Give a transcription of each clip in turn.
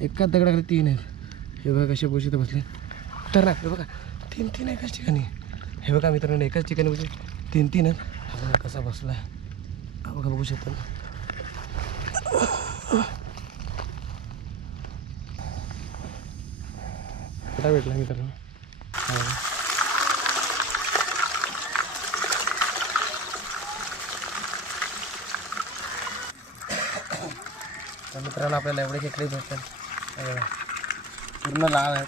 एकाच दगडाखाली 3 आहेत. हे बघा कसे पोषित बसले तर ना. हे बघा 3 एकाच ठिकाणी. हे बघा मित्रांनो एकाच ठिकाणी बसले 3 आहेत. हा बघा कसा बसला आहे. हा बघा बघू शकता. कुठं भेटला मित्रांनो. मित्रांनो आपल्याला एवढे खेकडे भेटतात. पूर्ण लाल आहेत.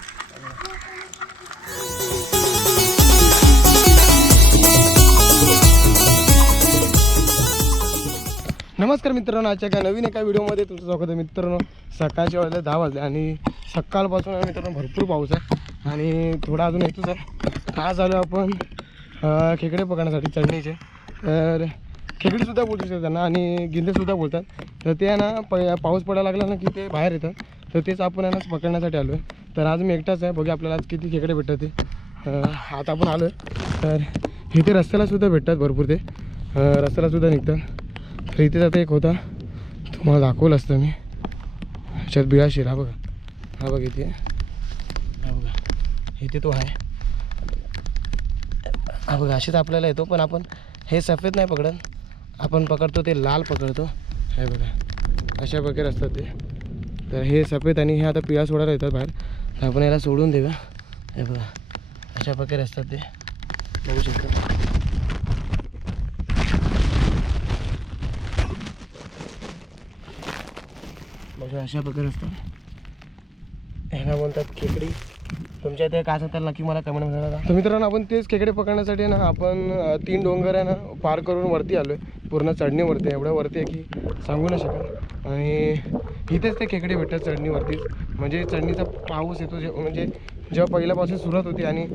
नमस्कार मित्रांनो, आजच्या एका नवीन व्हिडिओमध्ये तुमचं स्वागत आहे. मित्रांनो सकाळचे वाजले 10 वाजले आणि सकाळपासून मित्रांनो भरपूर पाऊस आहे आणि थोडा अजून येतोच आहे. आज आलो आपण खेकडे पकडण्यासाठी चढणीचे. तर खेकडीसुद्धा बोलू शकतात त्यांना आणि गिंदेसुद्धा बोलतात. तर ते ना पाऊस पडायला लागला ना की ते बाहेर येतात. तर तेच आपण यांनाच पकडण्यासाठी आलो आहे. तर आज मी एकटाच आहे. बघूया आपल्याला आज किती खेकडे भेटतात ते. आता आपण आलो आहे. तर इथे रस्त्यालासुद्धा भेटतात भरपूर. ते रस्त्यालासुद्धा निघतात. तर इथे जाता एक होता, तुम्हाला दाखवलं असतं मी. ह्याच्यात बिळाशीर. हा बघा, हा बघा इथे. हा बघा इथे तो आहे. हा बघा असेच आपल्याला येतो. पण आपण हे सफेद नाही पकडत, आपण पकडतो ते लाल पकडतो. हे बघा अशा प्रकारे असतात ते. तर हे सफेद आणि हे आता पिळा सोडायला येतात बाहेर. तर आपण याला सोडून देऊया. हे बघा अशा प्रकारे असतात ते, बघू शकतो. बघा अशा प्रकारे असतात. ह्याला बोलतात खेकडी. तुमच्या इथे काय असतात नक्की मला कमेंटमध्ये सांगा. तर मित्रांनो आपण तेच खेकडे पकडण्यासाठी ना आपण 3 डोंगर आहे ना पार करून वरती आलो आहे. पूर्ण चढणीवरती आहे. एवढ्या वरती आहे की सांगू नाही शकत. आणि इथेच ते खेकडे भेटतात चढणीवरतीच. म्हणजे चढणीचा पाऊस येतो म्हणजे जेव्हा पहिल्यापासून सुरुवात होती आणि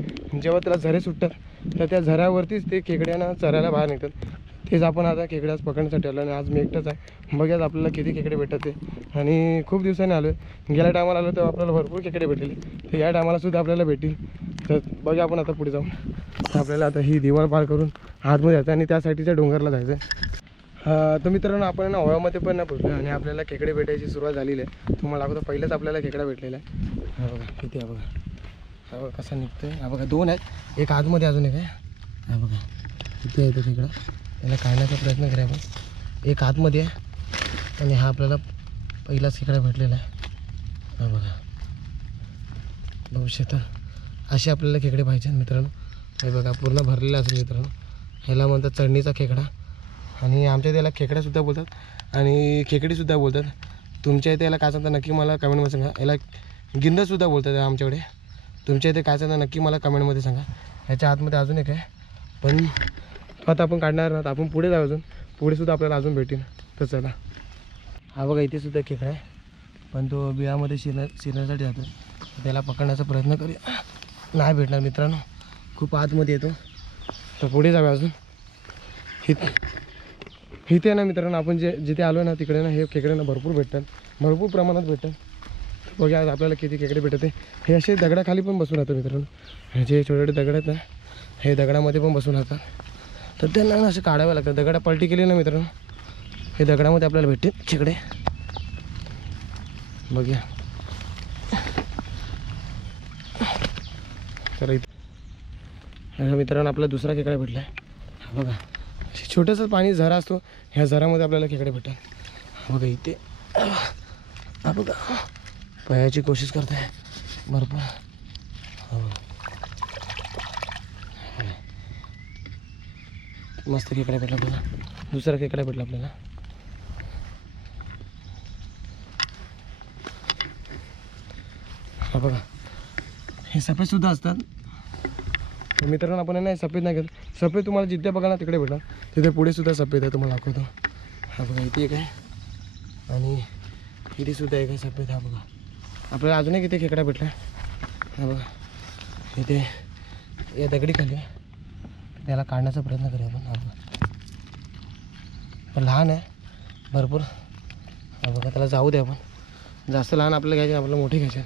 जेव्हा त्याला झरे सुटतात तर त्या झऱ्यावरतीच ते खेकड्यांना चरायला बाहेर निघतात. तेच आपण आता खेकड्याच पकडण्यासाठी आलो आणि आज मी एकटाच आहे. बघूयाच आपल्याला किती खेकडे भेटतात ते. आणि खूप दिवसांनी आलो आहे. गेल्या टायमाला आलो तेव्हा आपल्याला भरपूर खेकडे भेटले. तर या टायमालासुद्धा आपल्याला भेटतील. तर बघूया आपण आता पुढे जाऊन. आपल्याला आता ही दिवाळ पार करून आतमध्ये जायचं आणि त्या साईडच्या डोंगरला जायचं आहे. तर मित्रांनो आपण ना ओळ्यामध्ये पण नाही पोचलो आणि आपल्याला खेकडे भेटायची सुरुवात झालेली आहे. तुम्हाला दाखवतो. पहिलेच आपल्याला खेकडा भेटलेला आहे. हा बघा किती. हा बघा, हा बघा कसा निघतोय. हा बघा 2 आहेत. एक आतमध्ये अजून एक आहे. हा बघा किती आहे तो खेकडा. त्याला काढण्याचा प्रयत्न करूया आपण. एक आतमध्ये आहे आणि हा आपल्याला पहिलाच खेकडा भेटलेला आहे. हा बघा बघू शकता. असे आपल्याला खेकडे पाहिजे मित्रांनो. हे बघा पूर्ण भरलेला असेल मित्रांनो. ह्याला म्हणतात चढणीचा खेकडा आणि आमच्या इथे याला खेकडासुद्धा बोलतात आणि खेकडीसुद्धा बोलतात. तुमच्या इथे याला काय सांगता नक्की मला कमेंटमध्ये सांगा. याला गिंदसुद्धा बोलतात आमच्याकडे. तुमच्या इथे काय सांगता नक्की मला कमेंटमध्ये सांगा. ह्याच्या आतमध्ये अजून एक आहे पण आता आपण काढणार ना. आपण पुढे जाऊ. अजून पुढेसुद्धा आपल्याला अजून भेटेल. तर चला. हा बघा इथेसुद्धा खेकडा आहे पण तो बिळामध्ये शिरण्यासाठी जातो. त्याला पकडण्याचा प्रयत्न करूया. नाही भेटणार मित्रांनो, खूप आतमध्ये येतो. तर पुढे जाऊया अजून. इथे ना मित्रांनो आपण जिथे आलो ना तिकडे ना हे खेकडे ना भरपूर भेटतात. भरपूर प्रमाणात भेटतात. बघा आज आपल्याला किती खेकडे भेटत आहे. हे असे दगडाखाली पण बसून राहतात मित्रांनो. हे जे छोटे छोटे दगड आहेत ना हे दगडामध्ये पण बसून राहतात. तर त्यांना ना असे काढावे लागतात. दगडा पलटी केली ना मित्रांनो हे दगडामध्ये आपल्याला भेटते खेकडे. बघूया. तर इथे मित्रांनो आपला दुसरा खेकडा भेटला आहे. हा बघा छोटंसं पाणी झरा असतो. ह्या झरामध्ये आपल्याला खेकडे भेटतात. हा बघा इथे. हा बघा पयाची कोशिश करत आहे भरपूर. हा बघा मस्त खेकडा भेटला आपल्याला. दुसरा खेकडा भेटला आपल्याला. हा बघा हे सफेदसुद्धा असतात. मित्रांनो आपण नाही सफेद नाही करत. सफेद तुम्हाला जिथे बघा ना तिकडे भेटणार. तिथे पुढेसुद्धा सफेद आहे तुम्हाला दाखवतो. हा बघा इथे एक आहे आणि इथेसुद्धा एक आहे सफेद. हा बघा आपल्याला अजूनही किती खेकडा भेटला. हा बघा इथे या दगडी खाली आहे. त्याला काढण्याचा प्रयत्न करूया आपण. हा बघा पण लहान आहे भरपूर. हा बघा त्याला जाऊ द्या. आपण जास्त लहान आपल्याला घ्यायचे, आपल्याला मोठे घ्यायचे.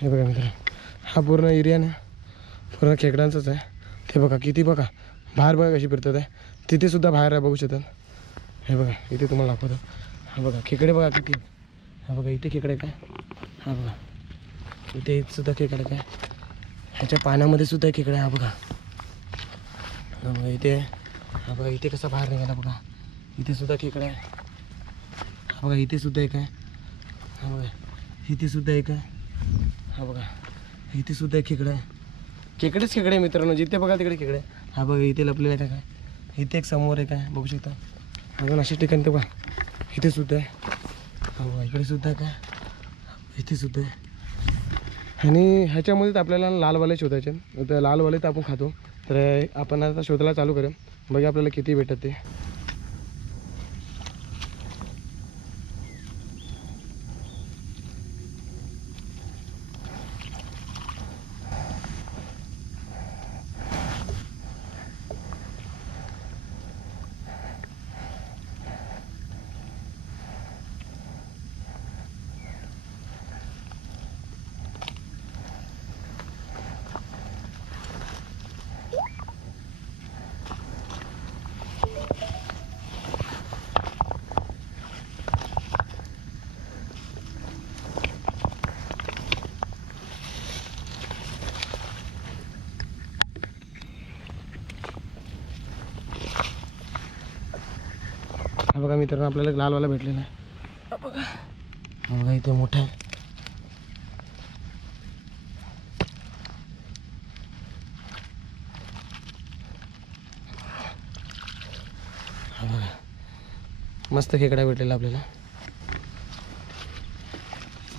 हे बघा मित्रांनो हा पूर्ण एरिया ना पूर्ण खेकड्यांचाच आहे. ते बघा किती. बघा बाहेर बघा कशी फिरतात आहे. तिथेसुद्धा बाहेर आहे बघू शकतात. हे बघा इथे तुम्हाला दाखवतो. हा बघा खेकडे बघा किती. हा बघा इथे खेकडे काय. हा बघा इथे सुद्धा खेकडे काय. ह्याच्या पाण्यामध्ये सुद्धा खेकडे. हा बघा. हा बघा इथे. हा बघा इथे कसा बाहेर निघाला बघा. इथे सुद्धा खेकडे आहे. हा बघा इथे सुद्धा एक आहे. हा बघा इथे सुद्धा एक आहे. हा बघा इथे सुद्धा एक खेकडे आहे. खेकडेच खेकडे मित्रांनो, जिथे बघा तिकडे खेकडे. हा बघा इथे लपलेलं आहे काय. इथे एक समोर एक आहे बघू शकता. अजून अशा ठिकाणी तर बघा इथे सुद्धा आहे. हा बघा इकडे सुद्धा काय. इथे सुद्धा आहे. आणि ह्याच्यामध्येच आपल्याला लालवाले शोधायचे. तर लालवाले तर आपण खातो. तर आपण आता शोधायला चालू करेल. बघा आपल्याला किती भेटत ते. हा बघा मित्रांनो आपल्याला एक लालवाला भेटलेला आहे. हा बघा. हा बघा इथे मोठा आहे. हा बघा मस्त खेकडा भेटलेला आपल्याला.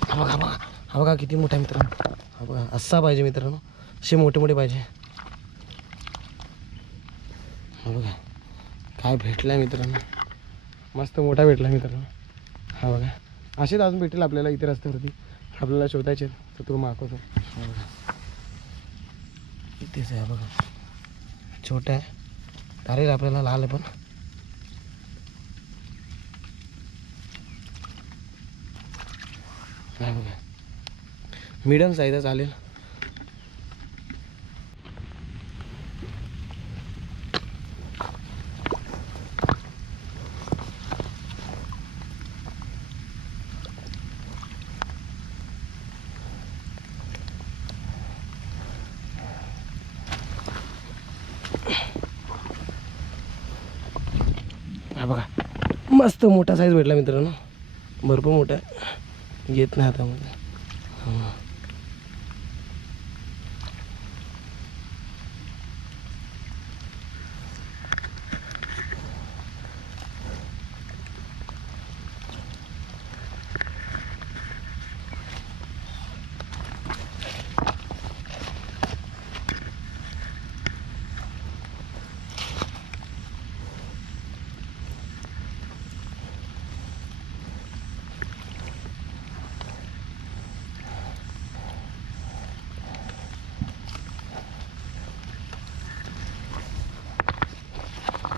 हा बघा बघा. हा बघा किती मोठा आहे मित्रांनो. हा बघा असा पाहिजे मित्रांनो. असे मोठे मोठे पाहिजे. हा बघा काय भेटला आहे मित्रांनो. मस्त मोठा भेटला मित्रांनो. हा बघा असेच अजून भेटेल आपल्याला इथे रस्त्यावरती. आपल्याला शोधायचे तर तो मागवतो. हा बघा इथेच आहे. बघा छोटा आहे. चालेल आपल्याला लाल आहे पण. हा बघा मीडियम साईज चालेल. हा बघा मस्त मोठा साईज भेटला मित्रांनो. भरपूर मोठा आहे. येत नाही हातामध्ये.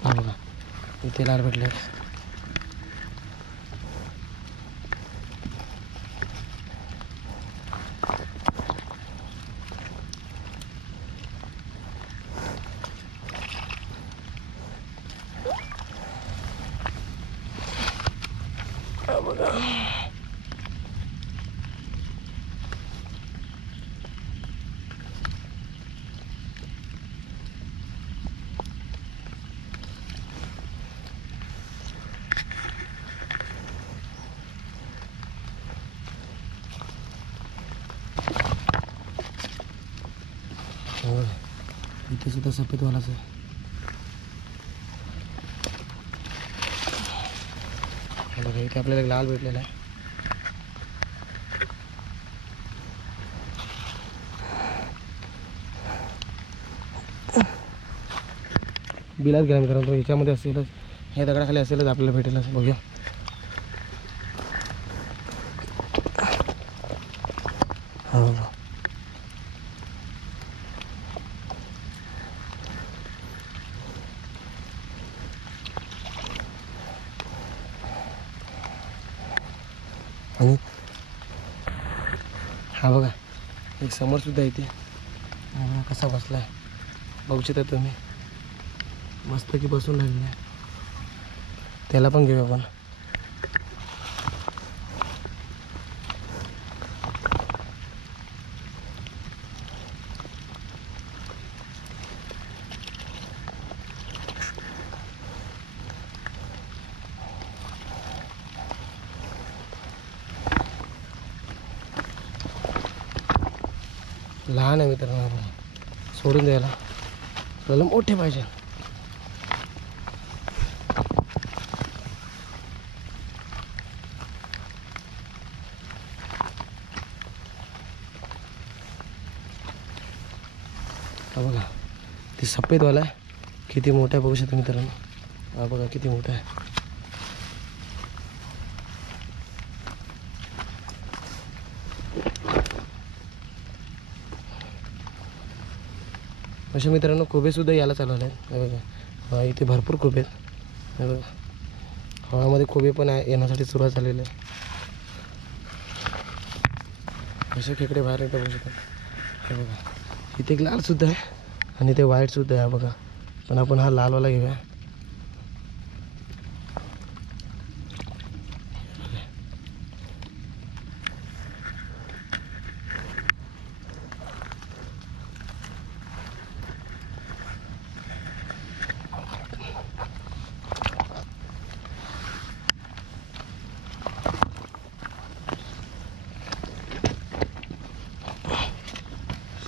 हा बघा इथे लाल भेटले. हा बघा इथे सुद्धा सफेद वालाच आहे. बघा इथे आपल्याला लाल भेटलेला आहे. बिलात घ्या मित्रांनो. ह्याच्यामध्ये असेलच. ह्या दगडाखाली असेलच आपल्याला भेटेलच. बघूया. हा आणि हा बघा एक समोर सुद्धा इथे कसा बसलाय बघू शकता तुम्ही. मस्त की बसून राहिलेला आहे. त्याला पण घेऊ आपण. लहान आहे मित्रांनो, आपण सोडून द्यायला. आपल्याला मोठे पाहिजे. हा बघा ते सफेदवाला आहे, किती मोठा आहे बघू शकता मित्रांनो. हा बघा किती मोठा आहे. अशा मित्रांनो कोबेसुद्धा यायला चालवले आहेत. हे बघा इथे भरपूर कोबे आहेत. हे बघा हवामध्ये कोबे पण आहे, येण्यासाठी सुरुवात झालेली आहे. असे खेकडे बाहेर येतात बघू शकता. हे बघा इथे एक लालसुद्धा आहे आणि ते व्हाईटसुद्धा आहे बघा. पण आपण हा लालवाला घेऊया.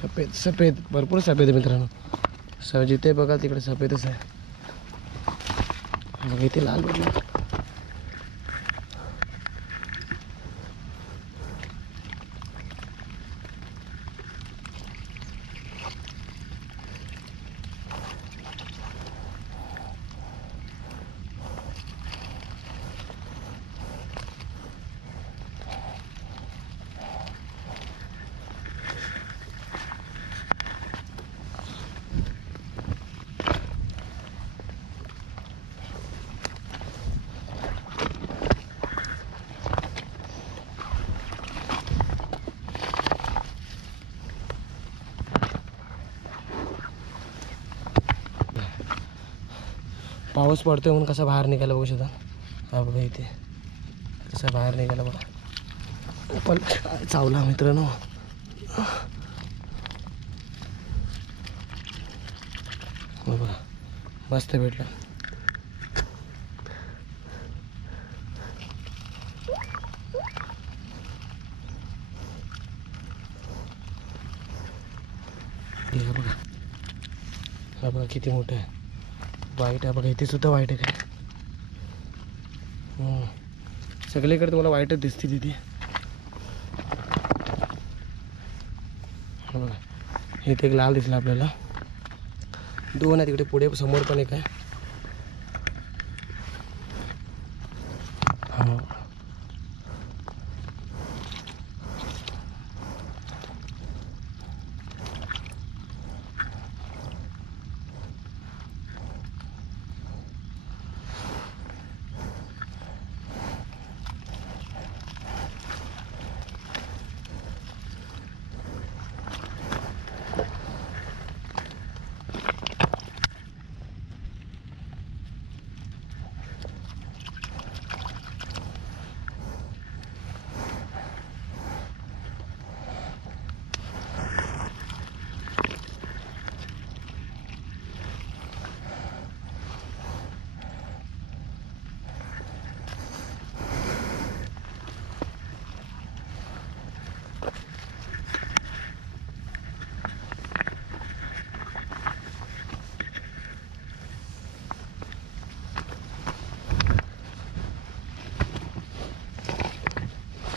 सफेद सफेद भरपूर सफेद आहे मित्रांनो. जिथे बघा तिकडे सफेदच आहे. बघा इथे लाल भेटलं. पाऊस पडतोय म्हणून कसा बाहेर निघाला बघू शकता. हा बघा इथे कसा बाहेर निघाला बघा. पण चावला मित्रांनो. बघा मस्त भेटला. बघा हा बघा किती मोठं आहे. वाईट आहे बघा, इथे सुद्धा वाईट आहे काय. सगळीकडे तुम्हाला वाईटच दिसते तिथे. बघा इथे एक लाल दिसला आपल्याला. दोन आहे तिकडे पुढे, समोर पण एक आहे. हा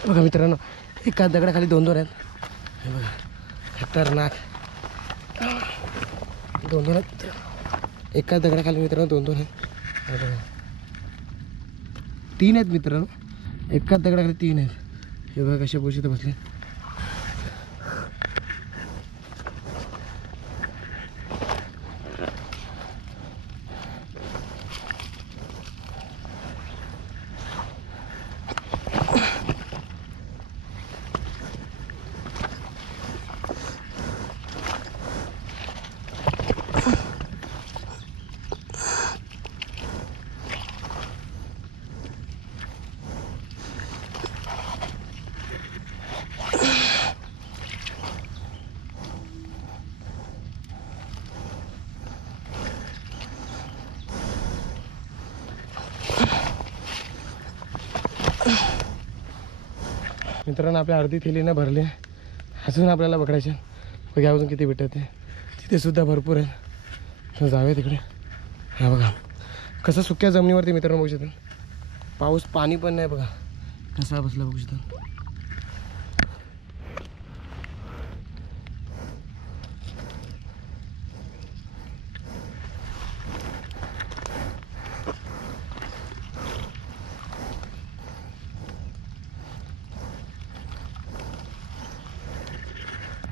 बघा मित्रांनो एका दगडाखाली दोन दोन आहेत. हे बघा खतरनाक दोन दोन आहेत. एका दगडाखाली मित्रांनो दोन दोन आहेत. हे बघा तीन आहेत मित्रांनो, एकाच दगडाखाली तीन आहेत. हे बघा कशा पोषित बसले. मित्रांनो आपल्या अर्धी थैली ना भरली, अजून आपल्याला पकडायचे. बघा अजून किती भेटत ते, तिथे सुद्धा भरपूर आहे. तर जाऊया तिकडे. हा बघा कसं सुक्या जमिनीवरती मित्रांनो बघू शकता, पाऊस पाणी पण नाही बघा कसा बसला बघू शकता.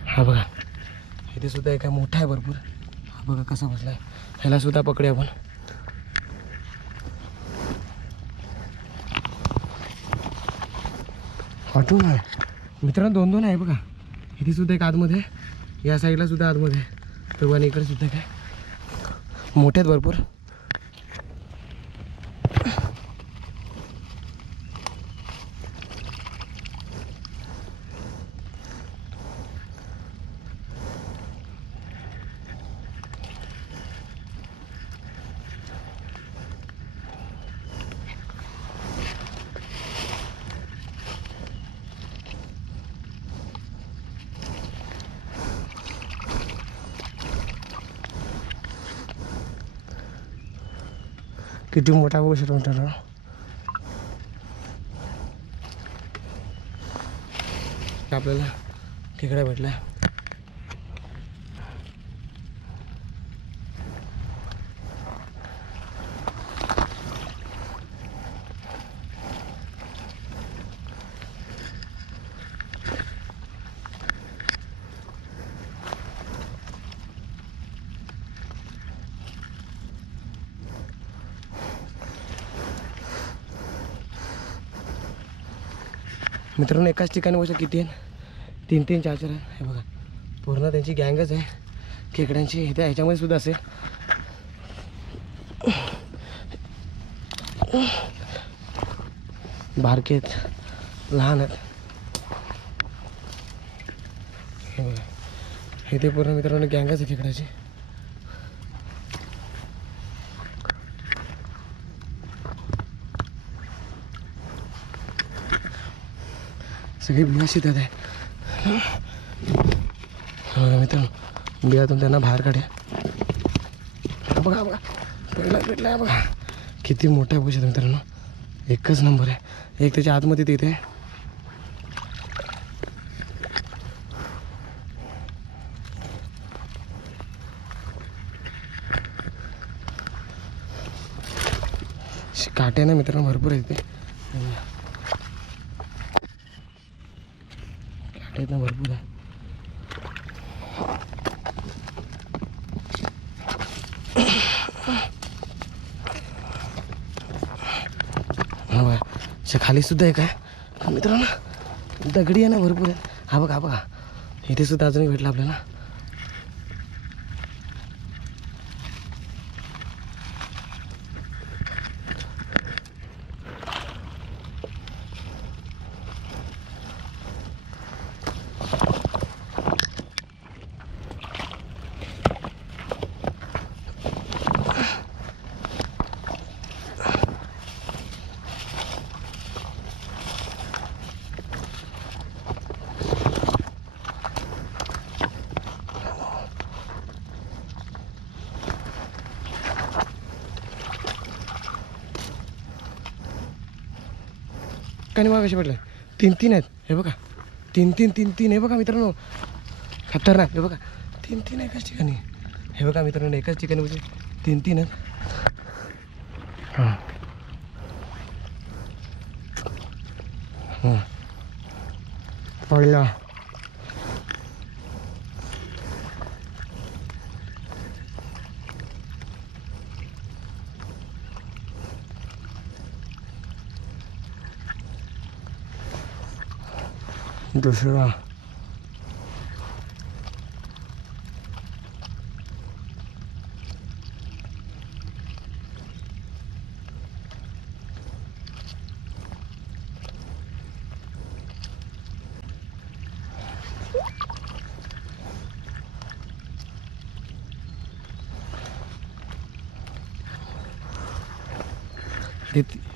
हा बघा इथे सुद्धा एक मोठा आहे भरपूर. हा बघा कसा बसलाय, ह्याला सुद्धा पकडूया आपण. वाटून आहे मित्रांनो, दोन दोन आहे बघा. इथे सुद्धा एक आतमध्ये, या साईडला सुद्धा आतमध्ये, तर आणि इकडे सुद्धा काय मोठे आहेत भरपूर. किती मोठा बघू शकतो मित्रांनो. आपल्याला खेकडा भेटला. मित्रांनो एकाच ठिकाणी बघा किती आहे, 3-3 4-4 आहे. हे बघा पूर्ण त्यांची गँगच आहे खेकड्यांची. इथे ह्याच्यामध्ये सुद्धा असेल. बारके आहेत, लहान आहेत. हे बघा इथे पूर्ण मित्रांनो गँगच आहे खेकड्याची. सगळी बिया शेतात आहे. बघा मित्रांनो बियातून त्यांना बाहेर काढ्या. बघा बघा पहिला भेटला बघा, किती मोठा आहे बघू मित्रांनो. एकच नंबर आहे. एक त्याच्या आतमध्ये तिथे काटे ना मित्रांनो भरपूर आहे. ते काटे ना भरपूर आहे. खाली सुद्धा एक आहे मित्रांनो, दगडी आहे ना भरपूर आहे. हा बघा बघा इथे सुद्धा अजून भेटला आपल्याला. आणि बघा कसे भेटले, 3-3 आहेत. हे बघा 3-3 हे बघा मित्रांनो, खतरनाक. हे बघा 3-3 एकाच ठिकाणी. हे बघा मित्रांनो एकाच ठिकाणी म्हणजे 3-3 आहेत. हां हां पडला. दुसरा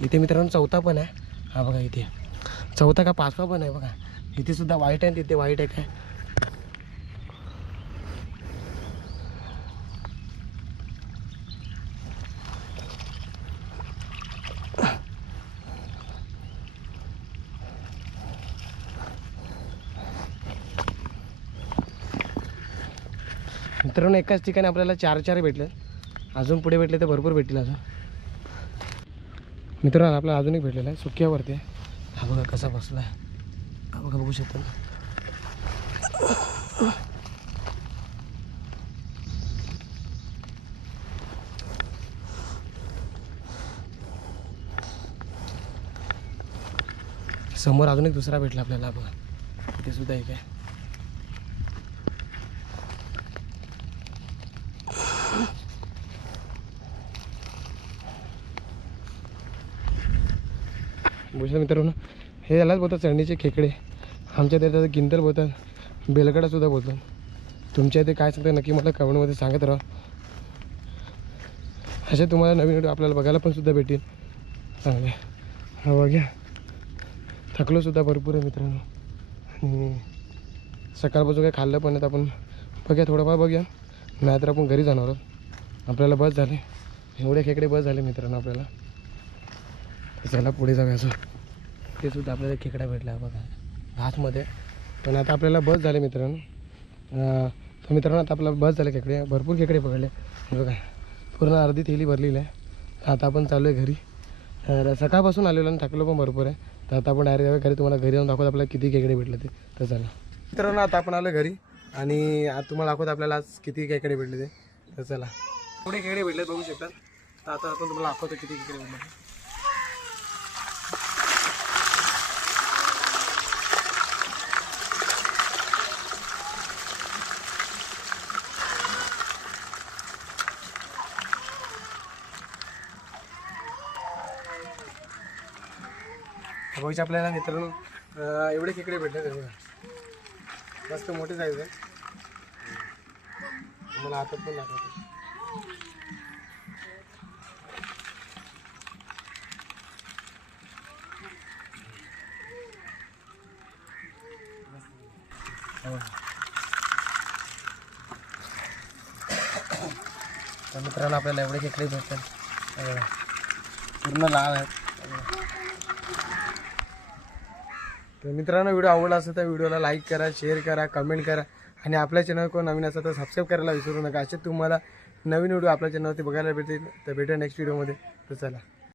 इथे मित्रांनो चौथा पण आहे. हा बघा इथे चौथा का पाचवा पण आहे बघा. इथे सुद्धा वाईट आहे, तिथे वाईट आहे काय. मित्रांनो एकाच ठिकाणी आपल्याला 4 भेटले. अजून पुढे भेटले तर भरपूर भेटतील अजून. मित्रांनो आपल्याला अजून एक भेटलेला आहे सुक्यावरती. हा बघा कसा बसला आहे. हा बघा बघू शकता. समोर अजून एक दुसरा भेटला आपल्याला बघा. ते सुद्धा एक आहे. बुजलं मित्रांनो हे यालाच बोलतात चढणीचे खेकडे. आमच्या इथे त्याचं गिंतर बोलतात, बेलकडासुद्धा बोलतात. तुमच्या इथे काय सांगता नक्की मला कमेंटमध्ये सांगत राहा. असे तुम्हाला नवीन व्हिडिओ आपल्याला बघायला पण सुद्धा भेटेल चांगले. हा बघा थकलोसुद्धा भरपूर आहे मित्रांनो. आणि सकाळपासून काही खाल्लं पण नाही. आपण बघूया थोडंफार बघूया, नाहीतर आपण घरी जाणार आहोत. आपल्याला बस झाले, एवढे खेकडे बस झाले मित्रांनो आपल्याला. चला पुढे जाऊया. असं ते सुद्धा आपल्याला खेकडा भेटला बघा घासमध्ये. पण आता आपल्याला बस झाले मित्रांनो. तर मित्रांनो आता आपल्याला बस झाले खेकडे, भरपूर खेकडे पकडले बघा. पूर्ण अर्धी थैली भरलेली आहे. आता आपण चालू आहे घरी. तर सकाळपासून आलेलो आणि थकलो पण भरपूर आहे. तर आता आपण डायरेक्ट जाऊया घरी. तुम्हाला घरी जाऊन दाखवत आपल्याला किती खेकडे भेटले ते. तर चला मित्रांनो आता आपण आलो घरी आणि आता तुम्हाला दाखवत आपल्याला आज किती खेकडे भेटले ते. तर चला थोडे खेकडे भेटले बघू शकतात. तर आता आपण तुम्हाला दाखवतो किती खेकडे भेटले. बघूच आपल्याला मित्रांनो एवढे खेकडे भेटले ते बघा. मस्त मोठे साईज आहे. मला हातात पण दाखवतो. तर मित्रांनो आपल्याला एवढे खेकडे भेटतात. पूर्ण लाल आहेत. तर मित्रांनो व्हिडिओ आवडला असेल तर व्हिडिओला लाईक करा, शेअर करा, कमेंट करा आणि आपल्या चॅनल कोण नवीन असेल तर सबस्क्राईब करायला विसरू नका. असे तुम्हाला नवीन व्हिडिओ आपल्या चॅनलवरती बघायला भेटतील. तर भेटूया नेक्स्ट व्हिडिओमध्ये. तर चला.